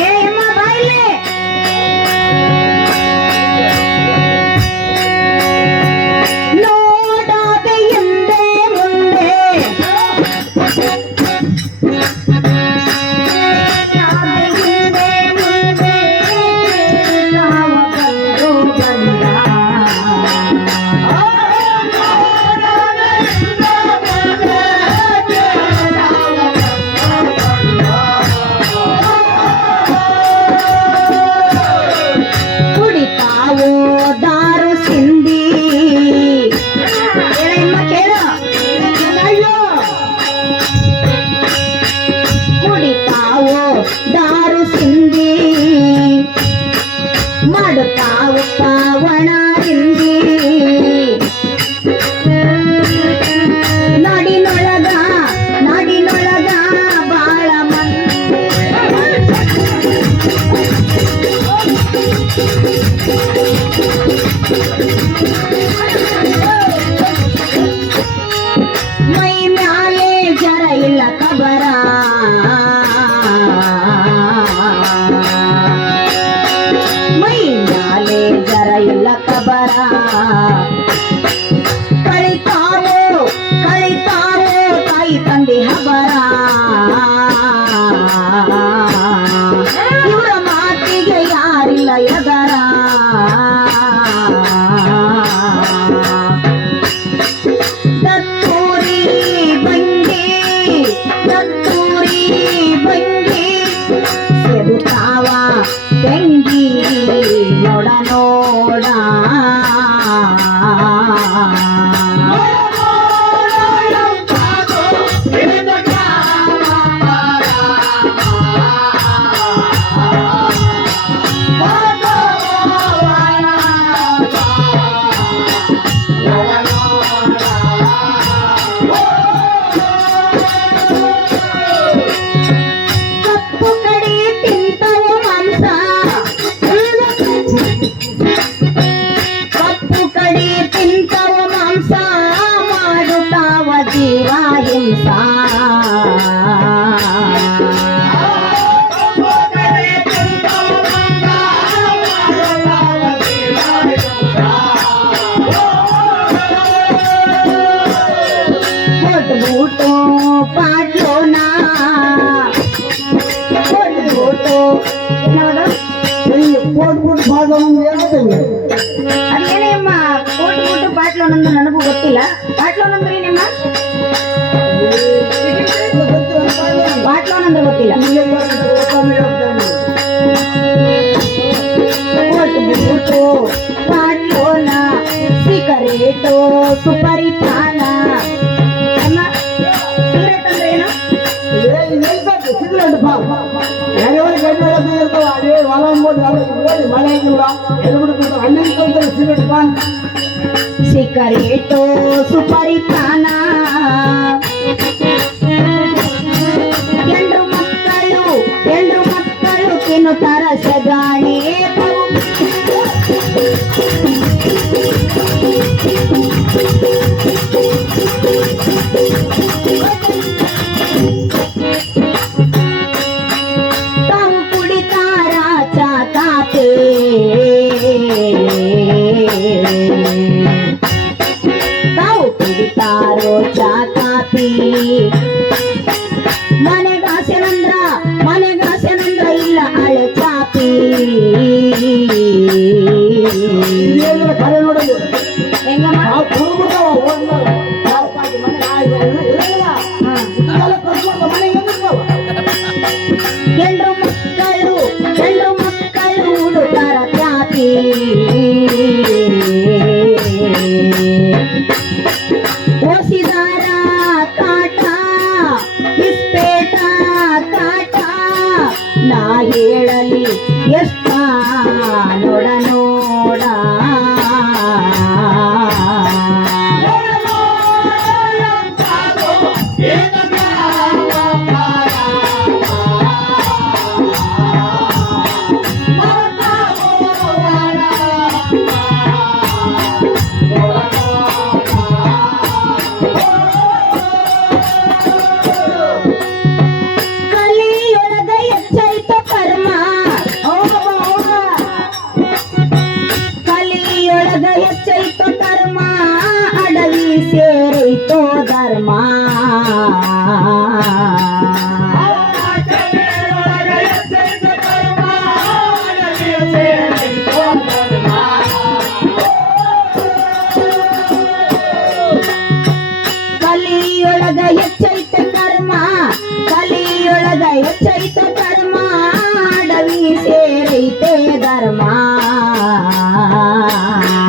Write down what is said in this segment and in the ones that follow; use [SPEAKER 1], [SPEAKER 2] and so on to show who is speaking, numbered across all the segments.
[SPEAKER 1] એ એમાં ભાઈ લે. ಮಾಡುತ್ತಾ ಒಪ್ಪ
[SPEAKER 2] ಒಣ ಹಿಂದಿ लकबरा Bye.
[SPEAKER 1] ಅದೇನೇಮ್ಮ ಕೋಟ್ ಕೋಟು ಬಾಟ್ಲು ಅನ್ನೋದು ನನಗೂ ಗೊತ್ತಿಲ್ಲ ಬಾಟ್ಲು ಅನ್ನೋದ್ರೆ ನಿಮ್ಮ ಸುಪಾರಿ ಪಾನ ಸಿಗರೇಟೋ ಸುಪಾರಿ ಪಾನ ಕೇಳಲಿ ಎಷ್ಟ ನೋಡ ನೋಡ.
[SPEAKER 2] 啊。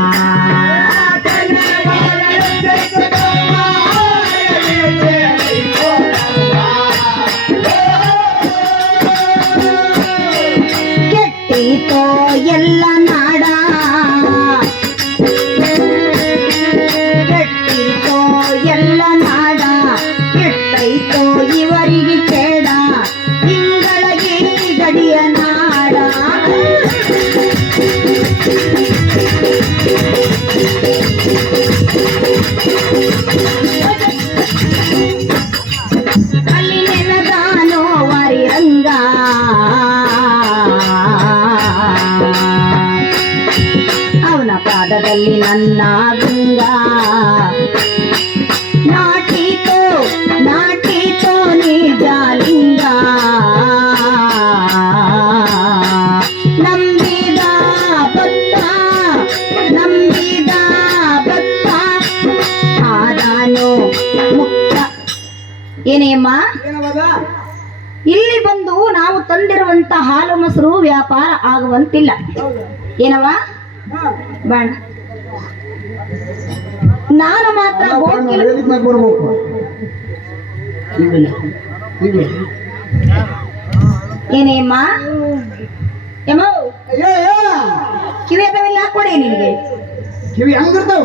[SPEAKER 2] Thank you. ಏನೇ ಅಮ್ಮ
[SPEAKER 1] ಏನವದ
[SPEAKER 2] ಇಲ್ಲಿ ಬಂದು ನಾವು ತಂದಿರುವಂತ ಹಾಲು ಮೊಸರು ವ್ಯಾಪಾರ ಆಗುವಂತಿಲ್ಲ.
[SPEAKER 1] ಹೌದು.
[SPEAKER 2] ಏನವ
[SPEAKER 1] ಹಾ.
[SPEAKER 2] ಬಾಣ. ನಾನು ಮಾತ್ರ
[SPEAKER 1] ಏನೇಮ್ಮ
[SPEAKER 2] ಕಿವಿ ಅದವೆಲ್ಲ ಕೊಡಿ ನಿನಗೆ.
[SPEAKER 1] ಕಿವಿ ಹೆಂಗಿರ್ತಾವ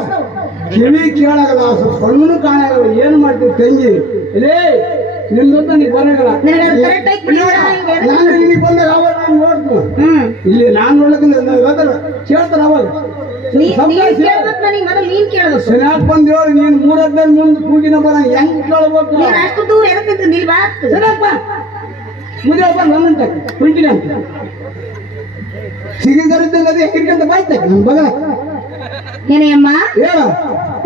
[SPEAKER 1] ಕಿವಿ ಕೇಳಾಗಲ್ಲ ಕಣ್ಣು ಕಾಣಾಗಲ್ಲ ಏನ್ ಮಾಡ್ತೀವಿ ತಂಗಿ? ಇಲ್ಲೇ ನಿಮ್ದಂತ ನೀ ಬರಂಗಲ್ಲ. ನಾನು ಇಲ್ಲಿ ಬಂದಾಗ ಅವಾಗ ನಾನು ನೋಡ್ತೀನಿ.
[SPEAKER 2] ಹ್ಮ್.
[SPEAKER 1] ಇಲ್ಲಿ ನಾನು ನೋಡ್ಲಕ್ಕ ಕೇಳ್ತಾರ ಅವಾಗ ಸರಿಯಾಗಿ ಬಂದ್ ಹೇಳಿ ನೀನ್ ಮೂರ್ ಹದಿನೈದು ಮುಂದೆ ಕೂಗಿನ ಬರ ಹೆಂಗ್ ಕೇಳ್ಬೇಕು? ಸರಿಯಪ್ಪ ಮುಂದೆ ಒಬ್ಬ ನನ್ನಂತ ಕುಂಟಿನ ಅಂತ. ಹಿಡ್ಕೊಂತ
[SPEAKER 2] ಏನೇ? ಅಮ್ಮ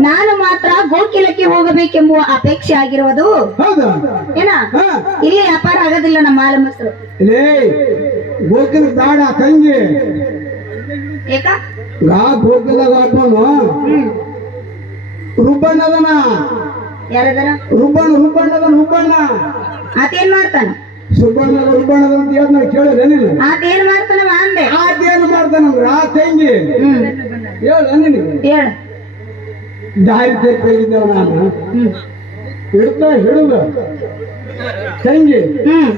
[SPEAKER 2] ನಾನು ಮಾತ್ರ ಗೋಕಿಲಕ್ಕೆ ಹೋಗಬೇಕೆಂಬುವ ಅಪೇಕ್ಷೆ ಆಗಿರುವುದು.
[SPEAKER 1] ಹೌದಾ.
[SPEAKER 2] ಏನ? ಇಲ್ಲಿ ವ್ಯಾಪಾರ ಆಗೋದಿಲ್ಲ ನಮ್ಮ
[SPEAKER 1] ಆಲಮಸರು ಗೋಕಿಲ ಬೇಡ ತಂಗಿ.
[SPEAKER 2] ಏಕ?
[SPEAKER 1] ಗಾ ಗೋಕಿಲಾಗ
[SPEAKER 2] ಹ್ಮ್.
[SPEAKER 1] ರುಬ್ಬಣ್ಣ ಅದನ
[SPEAKER 2] ಯಾರದಾರ
[SPEAKER 1] ರುಬ್ಬಣ್ಣ ರುಬ್ಬಣ್ಣ ಅದನ ರುಬ್ಬಣ್ಣ
[SPEAKER 2] ಆತೇನ್ ಮಾಡ್ತಾನ?
[SPEAKER 1] ಸುಬ್ಬಣ್ಣ ರುಬ್ಬಣ್ಣ ಅಂತ ಅಂತ ಹೇಳ್ದ ಕೇಳಿದೇನಿಲ್ಲ.
[SPEAKER 2] ಆತೇನ್ ಮಾಡ್ತಾನ ಅಂದೆ.
[SPEAKER 1] ಆತೇನು ಮಾಡ್ತಾನ ಆ ತಂಗಿ. ಹೇಳ ನಿನಗೆ
[SPEAKER 2] ಹೇಳ.
[SPEAKER 1] ದಾರಿ ನಾನು. ಹಿಡ್ತಾ ಹಿಡಿದ ತಂಗಿ
[SPEAKER 2] ಹ್ಮ್.